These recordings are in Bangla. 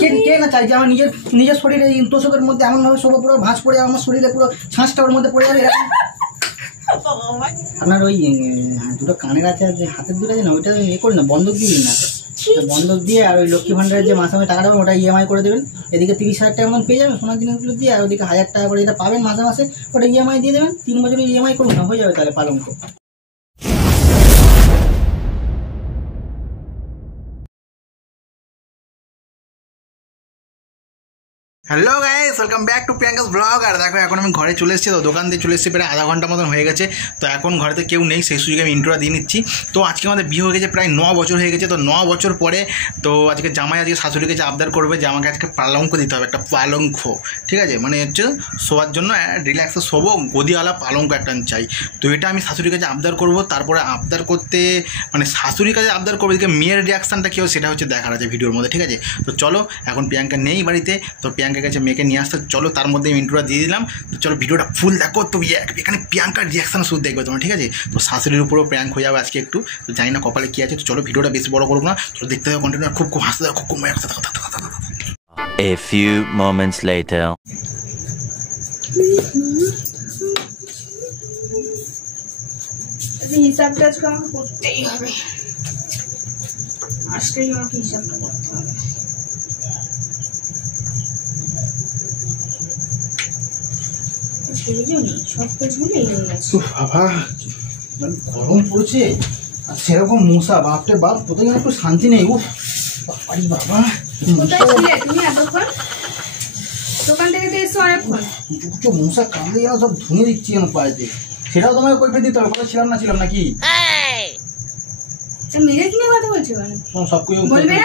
কে না চাই যে আমার নিজের শরীরে তোষকের মধ্যে এমনভাবে শোবো পুরো ভাঁজ পড়ে আমার শরীরে পুরো ছাঁচটা ওর মধ্যে পড়ে যাবে। আপনার ওই দুটো কানের আছে আর হাতের দুটো আছে না, ওইটা করি না, বন্ধক দিয়ে দিন না, বন্ধক দিয়ে। আর ওই লক্ষ্মী ভান্ডারের যে মাসে টাকা দেবেন ওটা ইএমআই করে দেবেন। এদিকে 30,000 টাকা মতন পেয়ে যাবেন সোনার জিনিসগুলো দিয়ে, আর ওদিকে 1000 টাকা করে যেটা পাবেন মাসে মাসে ওটা ইএমআই দিয়ে দেবেন। 3 বছরের ইএমআই করুন না, হয়ে যাবে তাহলে পালঙ্ক। Hello guys, welcome back to Priyanka's blog. আর দেখো এখন আমি ঘরে চলে এসেছি, তো দোকান দিয়ে চলে এসেছি প্রায় আধা ঘন্টা মতন হয়ে গেছে। তো এখন ঘরেতে কেউ নেই, সেই সুযোগে আমি ইন্ট্রোটা দিয়ে নিচ্ছি। তো আজকে আমাদের বিয়ে হয়ে গেছে প্রায় 9 বছর হয়ে গেছে। তো 9 বছর পরে তো আজকে জামাই আজকে শাশুড়িকে যে আবদার করবে যে আমাকে আজকে পালঙ্ক দিতে হবে, একটা পালঙ্ক, ঠিক আছে, মানে হচ্ছে শোয়ার জন্য রিল্যাক্সে শোবো, গদিওয়ালা পালঙ্ক একটা চাই। তো এটা আমি শাশুড়ির কাছে আবদার করব। তারপরে আবদার করতে মানে শাশুড়ির কাছে আবদার করবো, এদিকে মেয়ের রিয়াকশানটা কী হয় সেটা হচ্ছে দেখার আছে ভিডিওর মধ্যে, ঠিক আছে। তো চলো, এখন প্রিয়াঙ্কা নেই বাড়িতে, তো প্রিয়াঙ্কার কাছে মেয়েকে নিয়ে আসতে চলো, তার মধ্যে আমি ইন্ট্রোটা দিয়ে দিলাম। তো চলো ভিডিওটা ফুল দেখো। তো এখানে প্রিয়াঙ্কার রিয়াকশান শুধু দেখবে তোমরা, ঠিক আছে। তো শাশুড়ির উপরেও প্র্যাঙ্ক হয়ে যাবে আজকে একটু, তো জানি না কপালে কী আছে। তো চলো ভিডিওটা বেশি বড় করবো না, তো দেখতে হবে কন্টিনিউ, খুব হাসতে দেখো, খুব মজা কথা। A few moments later. হিসাবটা আজকে আমাকে করতেই হবে, আজকেই আমাকে হিসাবটা করতে হবে। বাবা গরম পড়ছে আর সেরকম মশা, বাপরে বাপ, কোথায় যেন একটু শান্তি নেই। উফ বাবা, তুমি এতক্ষণ দোকান থেকে তো এসছো অনেকক্ষণ, মশা কামড়ে যেন সব ধুয়ে দিচ্ছি যেন পায়েতে। সেটাও তোমাকে কৈফিয়ত দিতে হবে, কোথায় ছিলাম নাকি? মেরে কিনে কথা বলছো সব কিছু বলবে,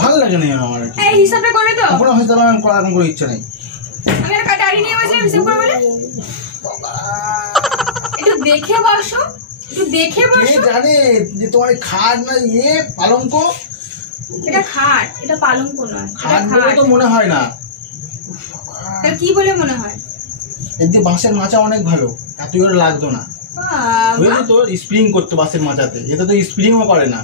ভালো লাগে না আমার। এই হিসাবটা করবে তো? কোনো হিসাব আমি করার কোনো ইচ্ছা নেই। আমি একটা ডায়েরি নিয়ে বসে হিসাব করব বলে। একটু দেখে বসো, একটু দেখে বসো। কে জানে যে তোমার খাট না পালঙ্ক? এটা খাট, এটা পালঙ্ক নয়। খাট বলে তো মনে হয় না। তাহলে কি বলে মনে হয়? এদিকে বাঁশের মাচা অনেক ভালো, এত জোরে লাগতো না। বুঝলি তো, স্প্রিং করতো বাঁশের মাচাতে, এটা তো স্প্রিংও করে না।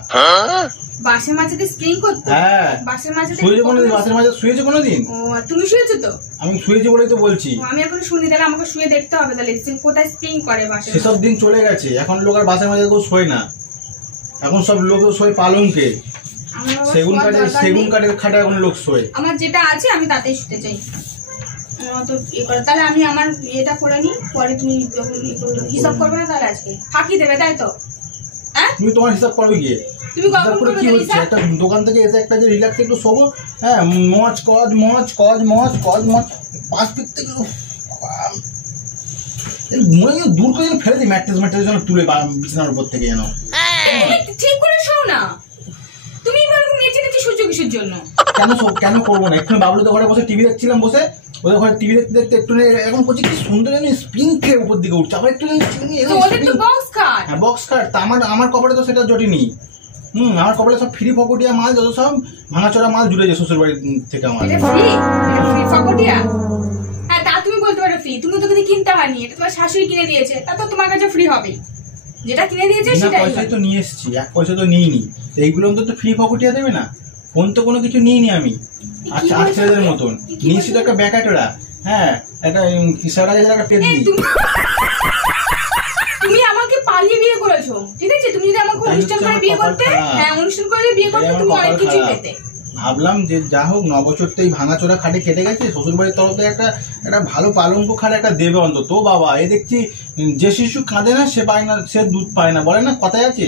বাঁশের মাচাতে স্প্রিং করতো? হ্যাঁ, বাঁশের মাচাতে শুয়েছো কোনোদিন? বাঁশের মাচা শুয়েছো কোনোদিন? ও, তুমি শুয়েছো তো? আমি শুয়েছি বলেই তো বলছি। আমি এখন শুনি, তাহলে আমাকে শুয়ে দেখতে হবে তাহলে কোথায় স্প্রিং করে বাঁশের। সেসব দিন চলে গেছে, এখন লোক আর বাঁশের মাচা কেউ শোয় না, এখন সব লোক শোয় পালঙ্কে। সেগুন কাঠের খাটে এখন লোক শোয়। আমার যেটা আছে আমি তাতেই শুতে চাই। তাহলে আমি আমার এটা করে নি, পরে তুমি যখন হিসাব করবে না তাহলে আজকে ফাঁকি দেবে, তাই তো? তুমি তোমার হিসাব করবে গিয়ে, তুমি কখন করবে কি হচ্ছে? একটা দোকান থেকে এসে একটা যে রিল্যাক্স একটু শোবো, হ্যাঁ, মজ পাঁচ ফিট থেকে মনে হয় দূর করে যেন ফেলে দিই, ম্যাট্রেস যেন তুলে বিছানার উপর থেকে যেন। ঠিক করে শো না, তুমি এরকম নেচে সূর্য কিসের জন্য? কেন করবো না? একটু বাবলুদের ঘরে বসে টিভি দেখছিলাম, বসে ওদের ঘরে টিভি দেখতে দেখতে একটু এখন করছি কি সুন্দর যেন স্প্রিং খেয়ে উপর দিকে উঠছে, আবার একটু বক্স কাট। তা আমার কপালে তো সেটা জটিনি। আমার কপালে সব ফ্রি ফকটিয়া মাল, যত সব ভাঙাচোরা মাল জুড়েছে শ্বশুর বাড়ি থেকে আমার। হ্যাঁ, তা তুমি বলতে পারো ফ্রি, তুমি তো কিন্তু কিনতে হয়নি, এটা তোমার শাশুড়ি কিনে দিয়েছে, তা তো তোমার কাছে ফ্রি হবে। যেটা কিনে দিয়েছে সেটাই। পয়সা তো নিয়ে এসেছি, 1 পয়সা তো নিইনি, এইগুলো তো ফ্রি ফকটিয়া দেবে না। ফোন তো কোনো কিছু নিইনি আমি, আচ্ছা ছেলেদের মতন নিয়েছি তো একটা ব্যাকাটোরা, হ্যাঁ, একটা একটা পেট দিই। তুমি আমাকে পালিয়ে বিয়ে করেছো, ঠিক আছে? তুমি যদি আমাকে অনুষ্ঠান করে বিয়ে করতে, হ্যাঁ, অনুষ্ঠান করে বিয়ে করতে, তুমি অনেক কিছু পেতে। ভাবলাম যে যা হোক 9 বছর তো এই ভাঙাচোরা খাটে কেটে গেছে, শ্বশুর বাড়ির তরফে একটা ভালো পালঙ্ক খাট একটা দেবে অন্তত। বাবা, এ দেখছি যে শিশু কাঁদে না সে পায় না, সে দুধ পায় না, বলে না কথায় আছে?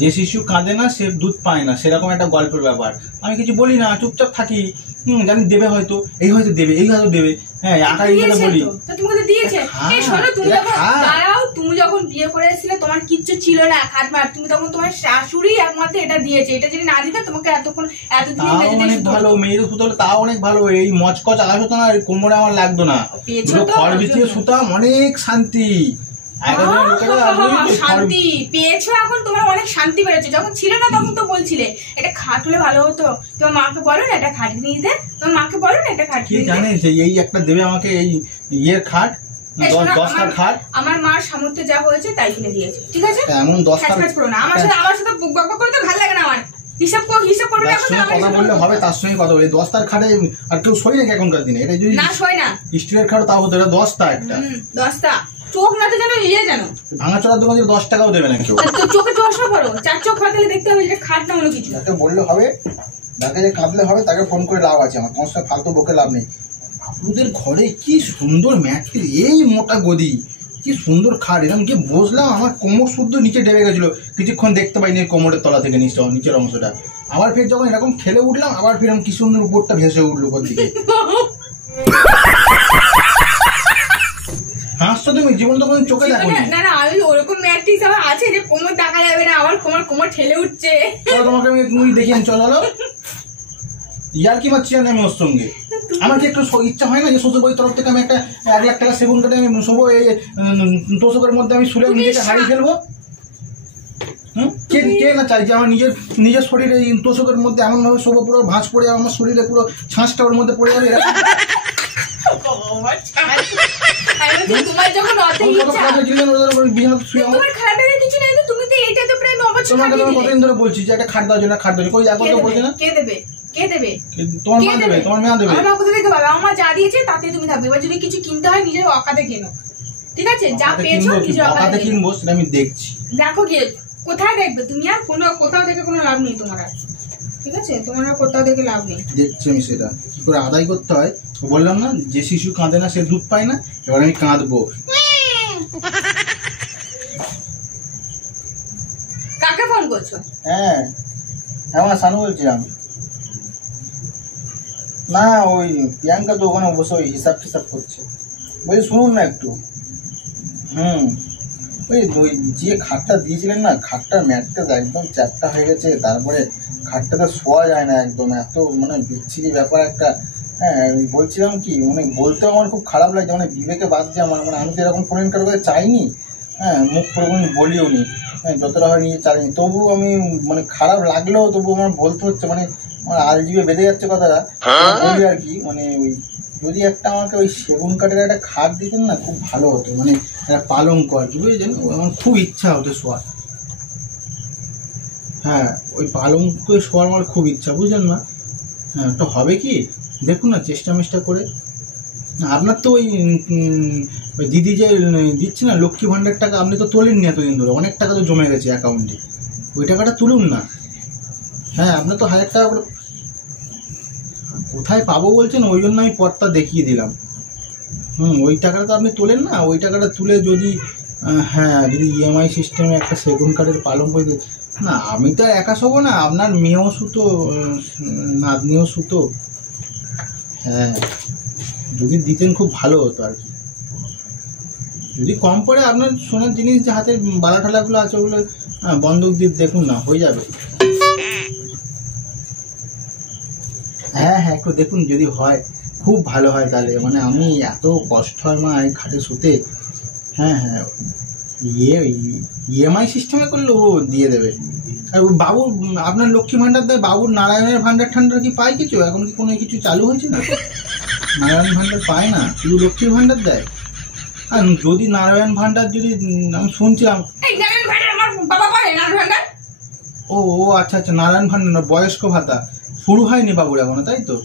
যে শিশু কাঁদে না সে দুধ পায় না, সেরকম একটা গল্পের ব্যাপার। আমি কিছু বলি না, চুপচাপ থাকি। জানি দেবে, হয়তো এই হয়তো দেবে, এই হয়তো দেবে, হ্যাঁ, আকার বলি। তুমি যখন বিয়ে করে এসেছিলে তোমার কিচ্ছু ছিল না, খাটমাট, তুমি তখন তোমার শাশুড়ি একমাত্র এটা দিয়েছে। এটা যদি না দিতে তোমাকে এতদিন অনেক ভালো মেয়েদের শুতে হলে তাও অনেক ভালো। এই মচকচ আলাদা হতো না, কোমরে আমার লাগতো না, খড় বিছিয়ে শুতাম, অনেক শান্তি। শান্তি পেয়েছো, এখন তোমার অনেক শান্তি বেড়েছে। যখন ছিল না তখন তো বলছিলে এটা খাট হলে ভালো হতো, তোমার মাকে বলো না একটা খাট নিয়ে দিতে, তোমার মাকে বলো না একটা খাট নিয়ে দিতে। জানে যে এই একটা দেবে আমাকে, এই ইয়ের খাট, 10টা খাট। আমার মার সামর্থ্য যা হয়েছে তাই কিনে দিয়েছে, ঠিক আছে? এমন 10টা আমার সাথে বকবক করতে ভালো লাগে না। হিসাব করবে না, তার সঙ্গে কথা বললে হবে, তার সঙ্গে কথা বলি। 10টার খাটে আর কেউ শোয় নাকি এখনকার দিনে? এটা যদি না শোয় না, স্টিলের খাট তাও হতো, এটা 10টা একটা। 10টা চোখ না তো জানো, জানো ভাঙা চড়ার দোকান 10 টাকাও দেবে না কেউ। তো চোখে চশমা পড়ো, 4 চোখ ফাটালে দেখতে হবে যেটা খাট না অন্য কিছু। তাকে বললে হবে, তাকে যে কাঁদলে হবে, তাকে ফোন করে লাভ আছে আমার, তোমার সঙ্গে ফালতু বকে লাভ নেই। আপনাদের ঘরে কি সুন্দর ম্যাট্রিস, এই মোটা গদি, কি সুন্দর খাট, এরকম গিয়ে বসলাম আমার কোমর শুদ্ধ নিচে ডেবে গেছিল, কিছুক্ষণ দেখতে পাইনি কোমরের তলা থেকে নিচের অংশটা। আবার ফের যখন এরকম ঠেলে উঠলাম, আবার ফির কি সুন্দর উপরটা ভেসে উঠলো উপর দিকে। হাসছো তুমি, জীবন তো কোনো চোখে দেখো না। না আমি ওরকম ম্যাট্রিক্স আমার আছে যে কোমর দেখা যাবে না, আমার কোমর ঠেলে উঠছে। তোমাকে আমি তুমি দেখি চলো ইয়ার কি মারছি আমি ওর সঙ্গে। আমার কি একটু ইচ্ছা হয় না যে শ্বশুর বাড়ির তরফ থেকে আমি একটা 1 লাখ টাকা সেগুন কাটে আমি শোবো, এই তোষকের মধ্যে আমি শুলে নিজেকে হারিয়ে ফেলবো? কে না চাই যে আমার নিজের শরীরে এই তোষকের মধ্যে এমন ভাবে শোবো, পুরো ভাঁজ পড়ে যাবে, আমার শরীরে পুরো ছাঁচটা ওর মধ্যে পড়ে যাবে। তোমার যখন কতদিন ধরে বলছি যে একটা খাট দেওয়ার জন্য, খাট দেওয়ার জন্য বলছি না? কে দেবে? তোমার মা দেবে, তোমার মেয়া দেবে। আমার কোথা থেকে পাবে? আমার যা দিয়েছে তাতে তুমি থাকবে। এবার যদি কিছু কিনতে হয় নিজের অকাতে কেনো, ঠিক আছে? যা পেয়েছো নিজের অকাতে কিনবো, সেটা আমি দেখছি। দেখো গিয়ে কোথায় দেখবে তুমি, আর কোথাও থেকে কোনো লাভ নেই তোমার আর, ঠিক আছে? তোমার আর কোথাও থেকে লাভ নেই। দেখছি আমি সেটা কি করে আদায় করতে হয়। বললাম না, যে শিশু কাঁদে না সে দুধ পায় না। এবার আমি কাঁদবো। কাকে ফোন করছো? হ্যাঁ শানু বলছিলাম। না ওই প্রিয়াঙ্কা তো ওখানে বসে ওই হিসাব টিসাব করছে। বলছি শুনুন না একটু। ওই যে খাটটা দিয়েছিলেন না, খাটটার ম্যাটটা একদম চ্যাপটা হয়ে গেছে, তারপরে খাটটাতে শোয়া যায় না একদম, এত মানে বিচ্ছিরি ব্যাপার একটা। হ্যাঁ বলছিলাম কি, মানে বলতেও আমার খুব খারাপ লাগছে, মানে বিবেকে বাঁধছে আমার, মানে আমি তো এরকম ফোন কারো কাছে চাইনি, হ্যাঁ মুখ করে কোনো বলিও নি, হ্যাঁ যতটা হয় নিয়ে চালিনি, তবু আমি মানে খারাপ লাগলেও তবু আমার বলতে হচ্ছে, মানে আমার আলজিবে বেঁধে যাচ্ছে কথাটা, বলি আর কি। মানে ওই যদি একটা আমাকে ওই সেগুন কাঠের একটা খাট দিতেন না, খুব ভালো হতো, মানে একটা পালঙ্ক আর কি, বুঝেছেন? আমার খুব ইচ্ছা হতো শোয়ার। হ্যাঁ ওই পালঙ্কে শোয়ার আমার খুব ইচ্ছা, বুঝলেন না? হ্যাঁ তো হবে কি দেখুন না, চেষ্টা মেষ্টা করে। আপনার তো ওই দিদি যে দিচ্ছে না লক্ষ্মী ভাণ্ডার টাকা, আপনি তো তোলেননি এতদিন ধরে, অনেক টাকা তো জমে গেছে অ্যাকাউন্টে, ওই টাকাটা তুলুন না। হ্যাঁ আপনার তো 1000 টাকা করে কোথায় পাবো বলছেন, ওই জন্য আমি পথটা দেখিয়ে দিলাম। ওই টাকাটা তো আপনি তোলেন না, ওই টাকাটা তুলে যদি হ্যাঁ যদি ইএমআই সিস্টেমে একটা সেগুন কাঠের পালঙ্ক করে দিই না, আমি তো একা শোবো না, আপনার মেয়েও সুতো, নাতনিও সুতো। হ্যাঁ যদি দিতেন খুব ভালো হতো আর কি। যদি কম পড়ে আপনার সোনার জিনিস যে হাতের বালা ঠালাগুলো আছে ওগুলো বন্ধক দিয়ে দেখুন না, হয়ে যাবে। হ্যাঁ একটু দেখুন, যদি হয় খুব ভালো হয় তাহলে, মানে আমি এত কষ্ট হয় মা এই খাটে শুতে। হ্যাঁ ইএমআই সিস্টেমে করলে ও দিয়ে দেবে। আর বাবু আপনার লক্ষ্মী ভাণ্ডার দেয়, বাবুর নারায়ণের ভাণ্ডার ঠান্ডার কি পায় কিছু? এখন কি কোনো কিছু চালু হয়েছে না? নারায়ণ ভাণ্ডার পায় না, শুধু লক্ষ্মীর ভাণ্ডার দেয়। আর যদি নারায়ণ ভাণ্ডার যদি আমি শুনছিলাম, ও আচ্ছা নারায়ণ ভাণ্ডার বয়স্ক ভাতা শুরু হয়নি বাবুর এখনো, তাই তো?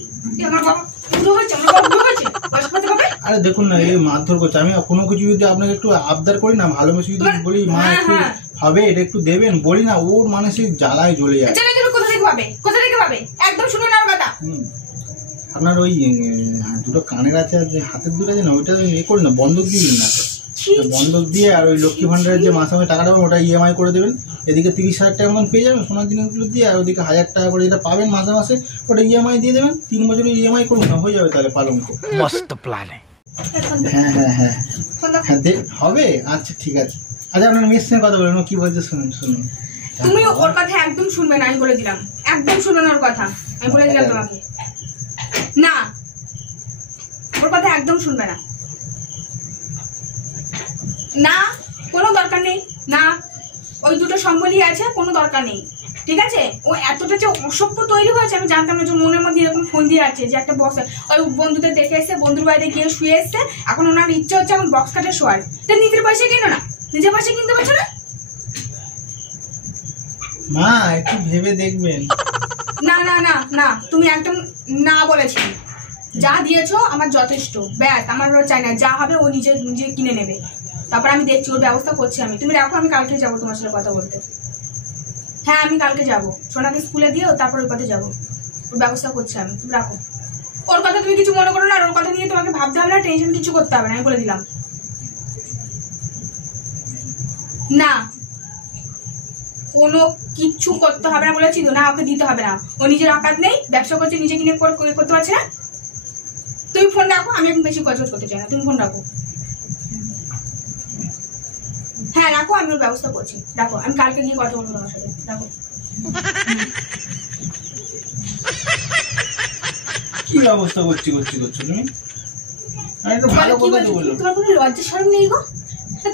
আরে দেখুন না, এই মারধর করছে। আমি কোনো কিছু যদি আপনাকে একটু আবদার করি না, ভালোবেসে যদি বলি মা একটু হবে এটা একটু দেবেন, বলি না, ওর মানসিক জ্বালায় জ্বলে যায়। আপনার ওই দুটো কানের আছে আর হাতের দুটো আছে না, ওইটা করি না, বন্ধক দিয়ে দিন না, বন্ধক দিয়ে। আর ওই লক্ষ্মী ভাণ্ডারের যে মাসে মাসে টাকা দেবেন ওটা ইএমআই করে দেবেন, এদিকে 30,000 টাকা মতন পেয়ে যাবেন সোনার জিনিসগুলো দিয়ে, আর ওদিকে 1000 টাকা করে যেটা পাবেন মাসে মাসে ওটা ইএমআই দিয়ে দেবেন, 3 বছরের ইএমআই করুন না, হয়ে যাবে তাহলে পালঙ্ক। মস্ত প্ল্যান। হ্যাঁ হবে। আচ্ছা ঠিক আছে। আচ্ছা আপনার মেয়ের সঙ্গে কথা বলুন, কি বলছে শুনুন। তুমি ওর কথা একদম শুনবে না, আমি বলে দিলাম, একদম শুনবে না ওর কথা, আমি বলে দিলাম তোমাকে। না ওর কথা একদম শুনবে না, না কোনো দরকার নেই, না ওই দুটো সম্বলই আছে, কোনো দরকার নেই, ঠিক আছে? ও এতটা যে অসভ্য তৈরি হয়েছে আমি জানতাম না, যে মনের মধ্যে এরকম ফোন দিয়ে আছে যে একটা বক্স, ওই বন্ধুদের দেখে এসে বন্ধুর বাড়িতে গিয়ে শুয়ে এসছে, এখন ওনার ইচ্ছা হচ্ছে এখন বক্স কাটে শোয়ার, তো নিজের পয়সা কেনো না, নিজের পয়সা কিনতে পারছো না? মা একটু ভেবে দেখবেন। না না না না, তুমি একদম না বলেছি। যা দিয়েছো আমার যথেষ্ট, ব্যাস আমার ওরা চাই না, যা হবে ও নিজে নিজে কিনে নেবে। তারপর আমি দেখছি, ওর ব্যবস্থা করছি আমি। তুমি রাখো, আমি কালকে যাবো তোমার সাথে কথা বলতে। হ্যাঁ আমি কালকে যাবো, সোনাকে স্কুলে দিও, তারপর ওর কথা যাবো, ওর ব্যবস্থা করছি আমি। তুমি রাখো, ওর কথা তুমি কিছু মনে করো না, আর ওর কথা নিয়ে তোমাকে ভাবতে হবে না, টেনশন কিছু করতে হবে না, আমি বলে দিলাম। না কোনো কিচ্ছু করতে হবে না বলেছি তো, না ওকে দিতে হবে না, ও নিজের আকাত নেই, ব্যবসা করছে, নিজে কিনে করতে পারছে না। তুমি ফোন রাখো, আমি এখন বেশি গজগজ করতে চাই না, তুমি ফোন রাখো। হ্যাঁ রাখো, আমি ওর ব্যবস্থা করছি, রাখো, আমি কালকে গিয়ে কথা বলবো তোমার সাথে, রাখো। কি ব্যবস্থা করছো তুমি? আমি তো ভালো কথা বললাম। তোমার কোনো লজ্জা শরম নেই গো?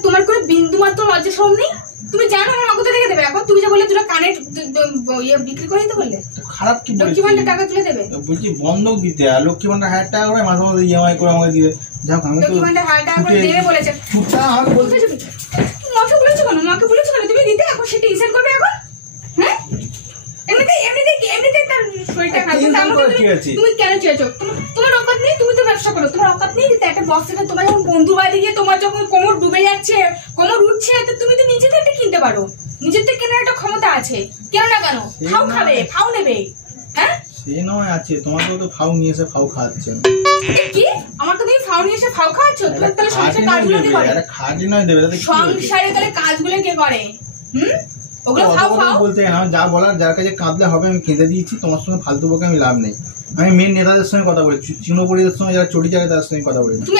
তোমার কোনো বিন্দু মাত্র লজ্জা শরম নেই? তুমি জানো আমার কোথা থেকে দেবে এখন? তুমি যে বললে দুটো কানের ইয়ে বিক্রি করে দিতে বললে, খারাপ কি বলছি? লক্ষ্মী ভান্ডার টাকা তুলে দেবে বলছি বন্ধক দিতে, আর লক্ষ্মী ভান্ডার 1000 টাকা করে মাঝে মাঝে ইএমআই করে আমাকে দিবে। যাক আমি তো লক্ষ্মী ভান্ডার 1000 টাকা করে দেবে বলেছে। ছুটটা আমাকে বলতে মাকে বলেছো কেন? মাকে বলেছো কেন? তুমি দিতে এখন সেটা ইনসাল্ট করবে এখন? হ্যাঁ এমনিতে তার শরীরটা খারাপ, তুমি কেন চেয়েছো? তোমার অকাত নেই, তুমি তো ব্যবসা করো, তোমার অকাত নেই একটা বক্স থেকে তোমার যখন বন্ধু বাড়ি গিয়ে তোমার যখন কোমর ডুবে যাচ্ছে, কোমর উঠছে, তো তুমি তো নিজে থেকে কিনতে পারো, নিজের থেকে কেনার একটা ক্ষমতা আছে, কেন না কেন? ফাউ খাবে, ফাউ নেবে। হ্যাঁ সে নয় আছে, তোমাকেও তো ফাউ নিয়ে এসে ফাউ খাওয়াচ্ছেন। কি আমাকে তুমি ফাউ নিয়ে এসে ফাউ খাওয়াচ্ছ? তুমি তাহলে সংসারের কাজগুলো কে করে? খাটি নয় দেবে, সংসারে তাহলে কাজগুলো কে করে? ওগুলো ফাউ ফাউ বলতে না, যা বলার যার কাছে কাঁদলে হবে আমি কেঁদে দিয়েছি, তোমার সঙ্গে ফালতু বকে আমি লাভ নেই। আমি মেন নেতাদের সঙ্গে কথা বলেছি, চিহ্নপরিদের সঙ্গে যারা চটি চালে তাদের সঙ্গে কথা বলেছি। তুমি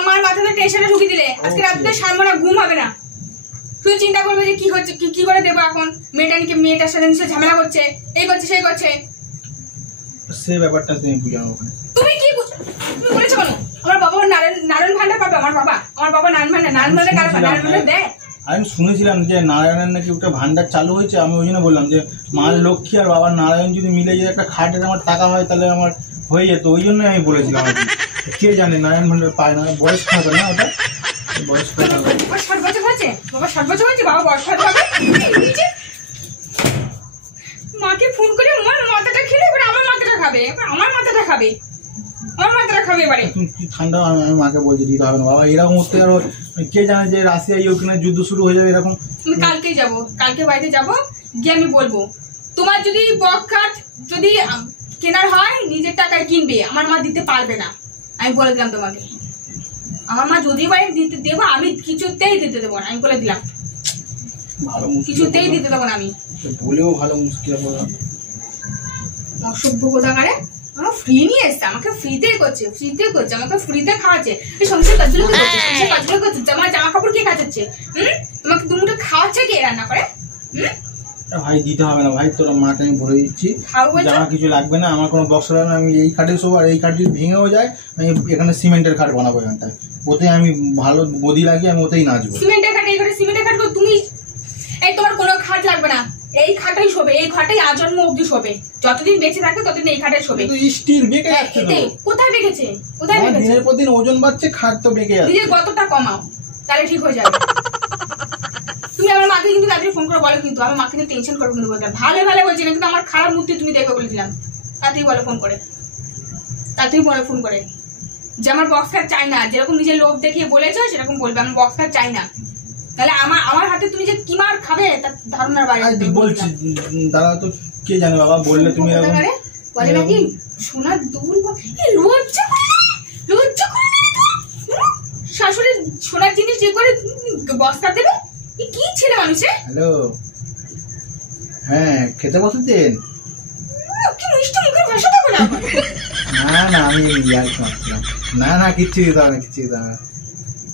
আমার মাথাতে টেনশনে ঢুকিয়ে দিলে, আজকে রাতে সারবো না, ঘুম হবে না। তুই চিন্তা করবে যে কি হচ্ছে, কি করে দেবো এখন মেয়েটার সাথে নিশ্চয় ঝামেলা করছে, এই করছে সেই করছে, সে ব্যাপারটা তুমি বুঝানো। তুমি কি তুমি বলেছো কেন? আমার বাবা নারায়ণ ভান্ডার পাবে, আমার বাবা নারায়ণ ভান্ডার কার নারায়ণ ভান্ডার দেয়? আমি শুনেছিলাম যে নারায়ণের নাকি ওটা ভান্ডার চালু হয়েছে, আমি ওই জন্য বললাম যে মার লক্ষ্মী আর বাবার নারায়ণ যদি মিলে যদি একটা খাটের আমার টাকা হয় তাহলে আমার হয়ে যেত, ওই জন্যই আমি বলেছিলাম। কে জানে নারায়ণ ভান্ডার পায় না, বয়স খাবে না ওটা, বয়স খাবে না। বাবা 60 বছর হয়েছে, বাবা বয়স খাবে। মাকে ফোন করে আমার মাথাটা খেলে এবার আমার মাথাটা খাবে, এবারে। ঠান্ডা, আমি মাকে বলছি দিতে হবে না বাবা, এরকম হতে আরো কে জানে যে রাশিয়া ইউক্রেনের যুদ্ধ শুরু হয়ে যাবে এরকম। আমি কালকে বাড়িতে যাবো, গিয়ে আমি বলবো তোমার যদি বক কাঠ যদি কেনার হয় নিজের টাকায় কিনবে, আমার মা দিতে পারবে না, আমি বলে দিলাম তোমাকে। আমার মা যদি বাড়ি দিতে দেবো, আমি কিছুতেই দিতে দেবো না, আমি বলে দিলাম, কিছুতেই দিতে দেবো না। আমি বলেও ভালো মুশকিল হবে, অসভ্য কোথাকারে আমার ফ্রি নিয়ে এসছে, আমাকে ফ্রিতে করছে, আমাকে ফ্রিতে খাওয়াচ্ছে, এই সংসার কাজগুলো করছে, জামা কাপড় কে কাচাচ্ছে? তোমাকে দুমুটো খাওয়াচ্ছে কে রান্না করে? ভাই দিতে হবে না ভাই, তোর মাকে আমি বলে দিচ্ছি, জামা কিছু লাগবে না, আমার কোনো বক্স লাগবে না, আমি এই কাঠে শোবো, আর এই কাঠ যদি ভেঙেও যায় আমি এখানে সিমেন্টের কাঠ বানাবো, এখানটায় ওতে আমি ভালো গদি লাগিয়ে আমি ওতেই নাচবো। সিমেন্টের কাঠ, এই ঘরে সিমেন্টের কাঠ তুমি, এই তোমার কোনো খাট লাগবে না, এই খাটাই শোবে, এই খাটাই আজন্ম অব্দি শোবে, যতদিন বেঁচে থাকে ততদিন এই খাটাই শোবে। স্টিল বেঁকে যাচ্ছে তো। কোথায় বেঁকেছে? দিনের পর দিন ওজন বাড়ছে, খাট তো বেঁকে যাচ্ছে। নিজের কতটা কমাও, তাহলে ঠিক হয়ে যাবে। তুমি আমার মাকে কিন্তু তাড়াতাড়ি ফোন করে বলো, কিন্তু আমার মাকে নিয়ে টেনশন করবো কিন্তু, বললাম ভালো বলছি না, কিন্তু আমার খারাপ মূর্তি তুমি দেখবে বলে দিলাম। তাড়াতাড়ি বলো ফোন করে, যে আমার বক্স খাট চাই না, যেরকম নিজের লোভ দেখিয়ে বলেছো সেরকম বলবে, আমার বক্স খাট চাই না, তাহলে আমার হাতে তুমি যে কি মার খাবে তার ধারণার বাইরে বলছি। দাঁড়া তো, কে জানে বাবা, বললে তুমি বলে নাকি সোনার দুল, লজ্জা শাশুড়ির সোনার জিনিস যে করে বস্তা দেবে, কি ছেলে মানুষে। হ্যালো, হ্যাঁ খেতে বসেছেন? কি মিষ্টি মুখের ভাষা তো বলে। না আমি ইয়ার মারছিলাম, না কিচ্ছু দিতে হবে না,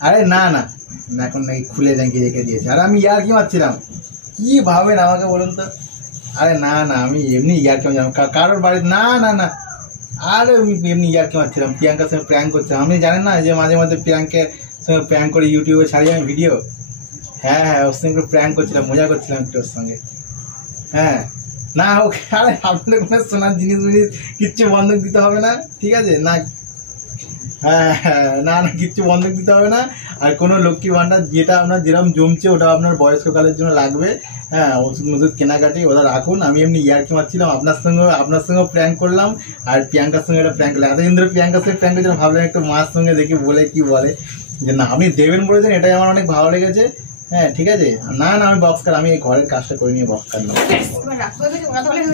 আরে না এখন নাকি খুলে নাকি রেখে দিয়েছে, আর আমি ইয়ার কি মারছিলাম, কি ভাবেন আমাকে বলুন তো? আরে না আমি এমনি ইয়ার কি মারছিলাম, কারোর বাড়িতে না আরে আমি এমনি ইয়ার কি মারছিলাম, প্রিয়াঙ্কার সঙ্গে প্র্যাঙ্ক করছিলাম। আপনি জানেন না যে মাঝে মাঝে প্রিয়াঙ্কের সঙ্গে প্র্যাঙ্ক করে ইউটিউবে ছাড়ি আমি ভিডিও। হ্যাঁ ওর সঙ্গে প্র্যাঙ্ক করছিলাম, মজা করছিলাম একটু ওর সঙ্গে। হ্যাঁ না ওকে, আরে আপনাদের কোনো সোনার জিনিস কিচ্ছু বন্ধক দিতে হবে না, ঠিক আছে না? হ্যাঁ হ্যাঁ, না না কিচ্ছু বন্ধক দিতে হবে না। আর কোনো লক্ষ্মী ভাণ্ডার যেটা আপনার যেরকম জমছে ওটা আপনার বয়স্ককালের জন্য লাগবে। হ্যাঁ, ওষুধ মজুদ কেনাকাটি ওটা রাখুন। আমি এমনি ইয়ার্কি মারছিলাম, আপনার সঙ্গেও প্র্যাঙ্ক করলাম, আর প্রিয়াঙ্কার সঙ্গে একটা প্র্যাঙ্ক করলাম। এতদিন ধরে প্রিয়াঙ্কার সঙ্গে প্র্যাঙ্ক করছিলাম, ভাবলাম একটু মার সঙ্গে দেখি বলে কি বলে যে না আপনি দেবেন বলেছেন, এটাই আমার অনেক ভালো লেগেছে। হ্যাঁ ঠিক আছে, না না আমি বক্স কার, আমি এই ঘরের কাজটা করে নিয়ে বক্স কার নেবো।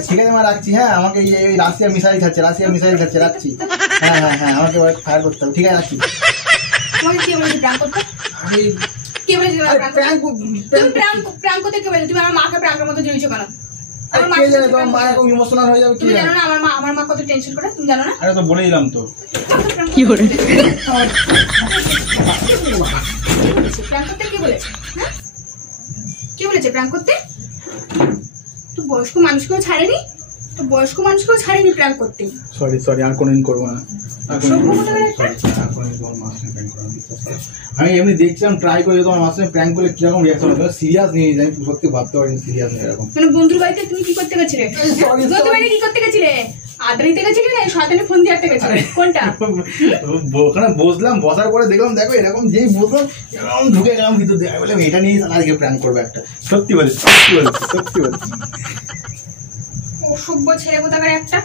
ঠিক আছে মা রাখছি। হ্যাঁ আমাকে এই রাশিয়া মিসাইল খাচ্ছে, রাখছি। হ্যাঁ হ্যাঁ হ্যাঁ, আমাকে ফায়ার করতে হবে। ঠিক আছে রাখছি। আমার মাকে প্র্যাঙ্কের মতো জড়িয়েছো কেন? ইমোশনাল হয়ে যাবে। তুমি জানো না আমার মা কত টেনশন করে, তুমি জানো না? আরে তো বলে দিলাম তো। কি করে প্র্যাঙ্ক করতে কি বলেছে? হ্যাঁ কি বলেছে প্র্যাঙ্ক করতে? তো বয়স্ক মানুষকেও ছাড়েনি, প্র্যাঙ্ক করতে। সরি আর কোনদিন করবো না। আমি এমনি দেখছিলাম ট্রাই করে তোমার মাঝে প্র্যাঙ্ক করলে কিরকম রিয়াকশন হবে, সিরিয়াস নিয়ে যাই, সত্যি ভাবতে পারিনি সিরিয়াস নিয়ে এরকম। মানে বন্ধুর বাড়িতে তুমি কি করতে গেছিলে? বন্ধুর বাড়িতে কি করতে গেছিলে? আদরিতে গেছিলে না শয়তানি ফোন দিয়ে আটতে গেছিলে? কোনটা? ওখানে বসলাম, বসার পরে দেখলাম দেখো এরকম যেই বসলাম এরকম ঢুকে গেলাম ভিতর দিয়ে, বললাম এটা নিয়ে আজকে প্র্যাঙ্ক করবে একটা। সত্যি বলছি। অসভ্য ছেলে কোথাকার একটা।